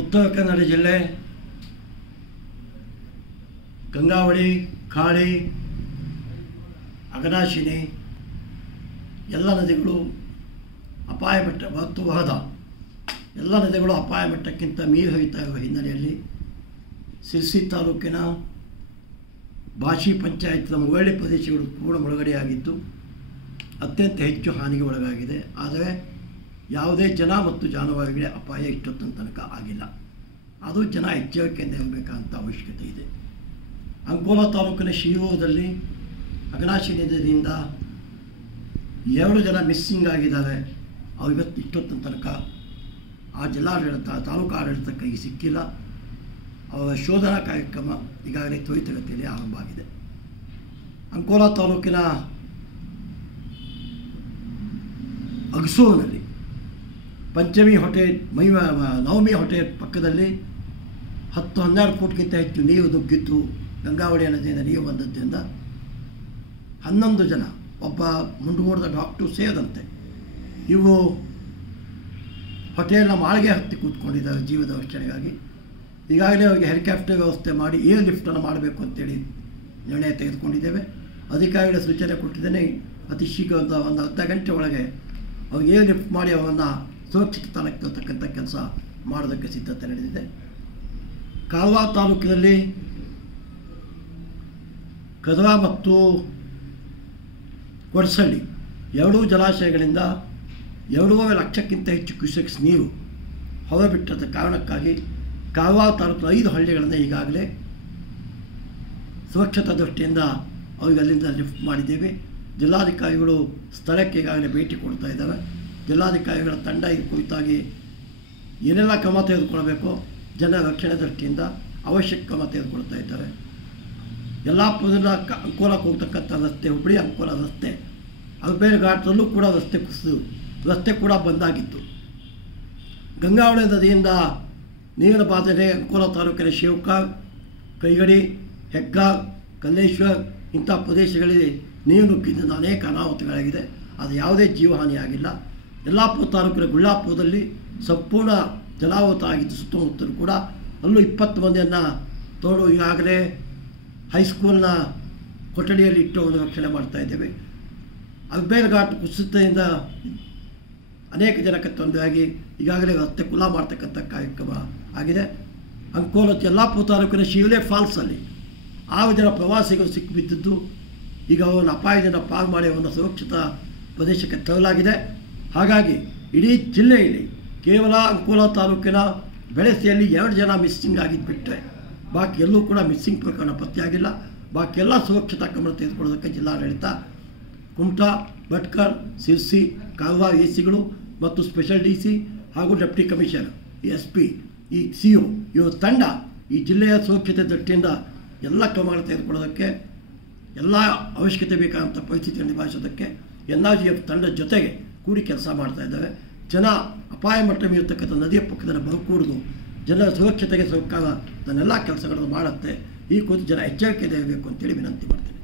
ಉತ್ತರ ಕನ್ನಡ ಜಿಲ್ಲೆ ಗಂಗಾವಳಿ, ಕಾಳಿ, ಅಘನಾಶಿನಿ ಎಲ್ಲ ನದಿಗಳು ಅಪಾಯ ಮಟ್ಟ ಮತ್ತು ವಹದ ಎಲ್ಲ ನದಿಗಳು ಅಪಾಯ ಮಟ್ಟಕ್ಕಿಂತ ಮೀರಿ ಹರಿತಾ ಇರುವ ಹಿನ್ನೆಲೆಯಲ್ಲಿ ಸಿರ್ಸಿ ತಾಲೂಕಿನ ಬಾಶಿ ಪಂಚಾಯತ್ನ ಮುಗಳಿ ಪ್ರದೇಶಗಳು ಪೂರ್ಣ ಮುಳುಗಡೆಯಾಗಿದ್ದು ಅತ್ಯಂತ ಹೆಚ್ಚು ಹಾನಿಗೆ ಒಳಗಾಗಿದೆ. ಆದರೆ ಯಾವುದೇ ಜನ ಮತ್ತು ಜಾನುವಾರುಗಳಿಗೆ ಅಪಾಯ ಇಷ್ಟೊತ್ತನ ತನಕ ಆಗಿಲ್ಲ. ಅದು ಜನ ಎಚ್ಚರಿಕೆಯಿಂದ ಇರಬೇಕಂತ ಅವಶ್ಯಕತೆ ಇದೆ. ಅಂಕೋಲಾ ತಾಲೂಕಿನ ಶಿರೂರದಲ್ಲಿ ಅಘನಾಶಿನಿ ನದಿಯಿಂದ 2 ಜನ ಮಿಸ್ಸಿಂಗ್ ಆಗಿದ್ದಾರೆ. ಇವತ್ತು ಇಷ್ಟೊತ್ತನ ತನಕ ಆ ಜಿಲ್ಲಾಡಳಿತ, ತಾಲೂಕು ಆಡಳಿತ ಕೈಗೆ ಸಿಕ್ಕಿಲ್ಲ. ಅವರ ಶೋಧನಾ ಕಾರ್ಯಕ್ರಮ ಈಗಾಗಲೇ ತ್ವರಿತಗತಿಯಲ್ಲಿ ಆರಂಭ ಆಗಿದೆ. ಅಂಕೋಲಾ ತಾಲೂಕಿನ ಅಗಸೂರಿನಲ್ಲಿ ಪಂಚಮಿ ಹೋಟೆಲ್, ನವಮಿ ಹೋಟೆಲ್ ಪಕ್ಕದಲ್ಲಿ 10-12 ಫೂಟ್ಗಿಂತ ಹೆಚ್ಚು ನೀರು ನುಗ್ಗಿತ್ತು. ಗಂಗಾವಳಿ ನದಿಯಿಂದ ನೀರು ಬಂದದ್ದರಿಂದ 11 ಜನ, ಒಬ್ಬ ಮುಂಡಗೋಡದ ಡಾಕ್ಟರು ಸೇರಿದಂತೆ ಇವು ಹೋಟೆಲ್ನ ಮಾಳಿಗೆ ಹತ್ತಿ ಕೂತ್ಕೊಂಡಿದ್ದಾರೆ ಜೀವದ ರಕ್ಷಣೆಗಾಗಿ. ಈಗಾಗಲೇ ಅವರಿಗೆ ಹೆಲಿಕಾಪ್ಟರ್ ವ್ಯವಸ್ಥೆ ಮಾಡಿ ಏರ್ ಲಿಫ್ಟನ್ನು ಮಾಡಬೇಕು ಅಂತೇಳಿ ನಿರ್ಣಯ ತೆಗೆದುಕೊಂಡಿದ್ದೇವೆ. ಅಧಿಕಾರಿಗಳ ಸೂಚನೆ ಕೊಟ್ಟಿದ್ದೇನೆ. ಅತಿ ಶೀಘ್ರ ಒಂದು ಅರ್ಧ ಗಂಟೆ ಒಳಗೆ ಅವ್ರಿಗೆ ಏರ್ ಲಿಫ್ಟ್ ಮಾಡಿ ಅವರನ್ನು ಸುರಕ್ಷಿತ ಸ್ಥಾನಕ್ಕೆ ತರ್ತಕ್ಕಂಥ ಕೆಲಸ ಮಾಡೋದಕ್ಕೆ ಸಿದ್ಧತೆ ನಡೆದಿದೆ. ಕಾರವಾರ ತಾಲೂಕಿನಲ್ಲಿ ಕದವಾ ಮತ್ತು ಕೊಡಸಳ್ಳಿ 2 ಜಲಾಶಯಗಳಿಂದ 2.5 ಲಕ್ಷಕ್ಕಿಂತ ಹೆಚ್ಚು ಕ್ಯೂಸೆಕ್ಸ್ ನೀರು ಹೊರಬಿಟ್ಟದ ಕಾರಣಕ್ಕಾಗಿ ಕಾರವಾರ ತಾಲೂಕಿನ 5 ಹಳ್ಳಿಗಳನ್ನು ಈಗಾಗಲೇ ಸುರಕ್ಷತಾ ದೃಷ್ಟಿಯಿಂದ ಅವರಿಗೆ ಅಲ್ಲಿಂದ ಲಿಫ್ಟ್ ಮಾಡಿದ್ದೇವೆ. ಜಿಲ್ಲಾಧಿಕಾರಿಗಳು ಸ್ಥಳಕ್ಕೆ ಈಗಾಗಲೇ ಭೇಟಿ ಕೊಡ್ತಾ ಇದ್ದಾರೆ. ಜಿಲ್ಲಾಧಿಕಾರಿಗಳ ತಂಡ ಈ ಕುರಿತಾಗಿ ಏನೆಲ್ಲ ಕ್ರಮ ತೆಗೆದುಕೊಳ್ಬೇಕೋ ಜನರ ರಕ್ಷಣೆ ದೃಷ್ಟಿಯಿಂದ ಅವಶ್ಯಕ ಕ್ರಮ ತೆಗೆದುಕೊಳ್ತಾ ಇದ್ದಾರೆ. ಯಲ್ಲಾಪುರದಿಂದ ಅಂಕೋಲಾಕ್ಕೆ ಹೋಗ್ತಕ್ಕಂಥ ರಸ್ತೆ, ಹುಬ್ಬಳ್ಳಿ ಅಂಕೋಲಾ ರಸ್ತೆ, ಅಲ್ಬೇರ್ ಘಾಟದಲ್ಲೂ ಕೂಡ ರಸ್ತೆ ಕುಸಿದು ರಸ್ತೆ ಕೂಡ ಬಂದಾಗಿತ್ತು. ಗಂಗಾವಳಿ ನದಿಯಿಂದ ನೀರಿನ ಬಾಧನೆ ಅಂಕೋಲಾ ತಾಲೂಕಿನ ಶಿವಕಾರ್, ಕೈಗಡಿ, ಹೆಗ್ಗಾರ್, ಕಲ್ಲೇಶ್ವರ್ ಇಂಥ ಪ್ರದೇಶಗಳಲ್ಲಿ ನೀರು ನುಗ್ಗಿದ್ದರಿಂದ ಅನೇಕ ಅನಾಹುತಗಳಾಗಿದೆ. ಅದು ಯಾವುದೇ ಜೀವಹಾನಿಯಾಗಿಲ್ಲ. ಯಲ್ಲಾಪುರ ತಾಲೂಕಿನ ಗುಳ್ಳಾಪುರದಲ್ಲಿ ಸಂಪೂರ್ಣ ಜಲಾವೃತ ಆಗಿದ್ದು ಸುತ್ತಮುತ್ತಲೂ ಕೂಡ ಅಲ್ಲೂ 20 ಮಂದಿಯನ್ನು ತೋಡು ಈಗಾಗಲೇ ಹೈಸ್ಕೂಲ್ನ ಕೊಠಡಿಯಲ್ಲಿ ಇಟ್ಟು ಒಂದು ರಕ್ಷಣೆ ಮಾಡ್ತಾ ಇದ್ದೇವೆ. ಅಲ್ಬೇರ್ ಘಾಟ್ ಕುಸಿತದಿಂದ ಅನೇಕ ಜನಕ್ಕೆ ತೊಂದರೆಯಾಗಿ ಈಗಾಗಲೇ ರಸ್ತೆ ಕುಲಾ ಮಾಡ್ತಕ್ಕಂಥ ಕಾರ್ಯಕ್ರಮ ಆಗಿದೆ. ಅಂಕೋಲಾ ಯಲ್ಲಾಪುರ ತಾಲೂಕಿನ ಶಿವಲೆ ಫಾಲ್ಸಲ್ಲಿ 6 ಜನ ಪ್ರವಾಸಿಗರು ಸಿಕ್ಕಿಬಿದ್ದಿದ್ದು ಈಗ ಅವರನ್ನು ಅಪಾಯದಿಂದ ಪಾರು ಮಾಡಿ ಅವರನ್ನು ಸುರಕ್ಷಿತ ಪ್ರದೇಶಕ್ಕೆ ತರಲಾಗಿದೆ. ಹಾಗಾಗಿ ಇಡೀ ಜಿಲ್ಲೆಯಲ್ಲಿ ಕೇವಲ ಅಂಕೋಲಾ ತಾಲೂಕಿನ ಬೆಳಸೆಯಲ್ಲಿ 2 ಜನ ಮಿಸ್ಸಿಂಗ್ ಆಗಿದ್ದು ಬಿಟ್ಟರೆ ಬಾಕಿ ಎಲ್ಲೂ ಕೂಡ ಮಿಸ್ಸಿಂಗ್ ಪ್ರಕರಣ ಪತ್ತೆಯಾಗಿಲ್ಲ. ಬಾಕಿ ಎಲ್ಲ ಸುರಕ್ಷತಾ ಕ್ರಮ ತೆಗೆದುಕೊಳ್ಳೋದಕ್ಕೆ ಜಿಲ್ಲಾಡಳಿತ, ಕುಮಟಾ, ಭಟ್ಕಳ, ಸಿರ್ಸಿ, ಕಾರವಾರ ಎಸಿಗಳು ಮತ್ತು ಸ್ಪೆಷಲ್ DC ಹಾಗೂ ಡೆಪ್ಟಿ ಕಮಿಷನರ್, SP, ಈ CO ಇವರ ತಂಡ ಈ ಜಿಲ್ಲೆಯ ಸುರಕ್ಷತೆ ದೃಷ್ಟಿಯಿಂದ ಎಲ್ಲ ಕ್ರಮಗಳು ತೆಗೆದುಕೊಳ್ಳೋದಕ್ಕೆ, ಎಲ್ಲ ಅವಶ್ಯಕತೆ ಬೇಕಾದಂಥ ಪರಿಸ್ಥಿತಿಯನ್ನು ನಿಭಾಯಿಸೋದಕ್ಕೆ NRGF ತಂಡದ ಜೊತೆಗೆ ಕೂಡಿ ಕೆಲಸ ಮಾಡ್ತಾ ಇದ್ದಾರೆ. ಜನ ಅಪಾಯ ಮಟ್ಟ ಮೀರತಕ್ಕಂಥ ನದಿಯ ಪಕ್ಕದಲ್ಲಿ ಬರಕೂಡದು, ಜನರ ಸುರಕ್ಷತೆಗೆ ಸರ್ಕಾರ ತನ್ನೆಲ್ಲ ಕೆಲಸಗಳನ್ನು ಮಾಡುತ್ತೆ. ಈ ಕುರಿತು ಜನ ಎಚ್ಚರಿಕೆಯಿಂದ ಇರಬೇಕು ಅಂತೇಳಿ ವಿನಂತಿ ಮಾಡ್ತೇನೆ.